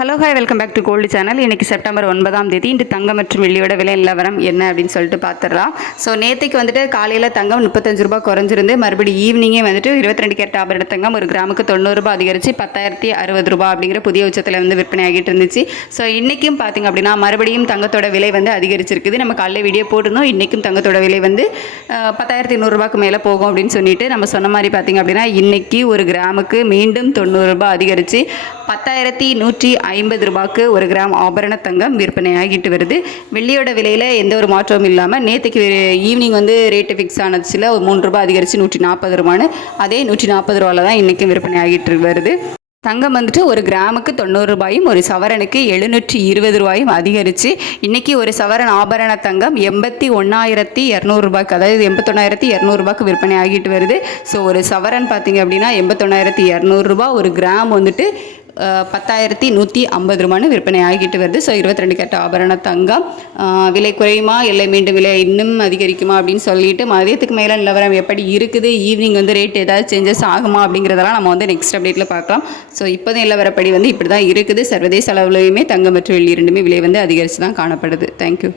Hello hi welcome back to gold channel. இன்றைக்கி September 9ஆம் தேதி. இன்று தங்கம் மற்றும் வெள்ளியோட விலை நிலவரம் என்ன அப்படின்னு சொல்லிட்டு பார்த்துடலாம். ஸோ நேற்றுக்கு வந்துட்டு காலையில் தங்கம் 35 ரூபா குறைஞ்சிருந்து மறுபடியும் ஈவினிங்கே வந்துட்டு 22 கேரட் ஆபரண தங்கம் ஒரு கிராமுக்கு 90 ரூபா அதிகரித்து 10,060 ரூபா அப்படிங்கிற புதிய உச்சத்தில் வந்து விற்பனை ஆகிட்டு இருந்துச்சு. ஸோ இன்றைக்கும் பார்த்திங்க அப்படின்னா மறுபடியும் தங்கத்தோட விலை வந்து அதிகரிச்சிருக்குது. நம்ம காலையில் வீடியோ போட்டிருந்தோம். இன்றைக்கும் தங்கத்தோட விலை வந்து 10,200 ரூபாய்க்கு மேலே போகும் அப்படின்னு சொல்லிட்டு நம்ம சொன்ன மாதிரி பார்த்திங்க அப்படின்னா இன்றைக்கி ஒரு கிராமுக்கு மீண்டும் 90 ரூபாய் அதிகரித்து 10,150 ரூபாய்க்கு ஒரு கிராம் ஆபரண தங்கம் விற்பனை ஆகிட்டு வருது. வெள்ளியோட விலையில் எந்த ஒரு மாற்றமும் இல்லாமல் நேற்றுக்கு ஈவினிங் வந்து ரேட்டு ஃபிக்ஸ் ஆனதுல ஒரு 3 ரூபாய் அதிகரித்து 140 ரூபான்னு அதே 140 ரூபாயில் தான் இன்றைக்கும் விற்பனை ஆகிட்டு வருது. தங்கம் வந்துட்டு ஒரு கிராமுக்கு 90 ரூபாயும் ஒரு சவரனுக்கு 720 ரூபாயும் அதிகரித்து இன்றைக்கி ஒரு சவரன் ஆபரண தங்கம் 81,200 ரூபாய்க்கு, அதாவது 81,200 ரூபாய்க்கு விற்பனை ஆகிட்டு வருது. ஸோ ஒரு சவரன் பார்த்திங்க அப்படின்னா 81,200 ரூபா, ஒரு கிராம் வந்துட்டு 10,150 ரூபான்னு விற்பனை ஆகிட்டு வருது. ஸோ 22 கேரட் ஆபரண தங்கம் விலை குறையுமா இல்லை மீண்டும் விலை இன்னும் அதிகரிக்குமா அப்படின்னு சொல்லிட்டு மதியத்துக்கு மேலே நிலவரம் எப்படி இருக்குது, ஈவினிங் வந்து ரேட் ஏதாவது சேஞ்சஸ் ஆகுமா அப்படிங்கிறதெல்லாம் நம்ம வந்து நெக்ஸ்ட் அப்டேட்டில் பார்க்கலாம். ஸோ இப்போதான் நிலவரப்படி வந்து இப்படி தான் இருக்குது. சர்வதேச அளவுலையுமே தங்கம் மற்றும் வெள்ளி இரண்டுமே விலை வந்து அதிகரித்து தான் காணப்படுது. தேங்க்யூ.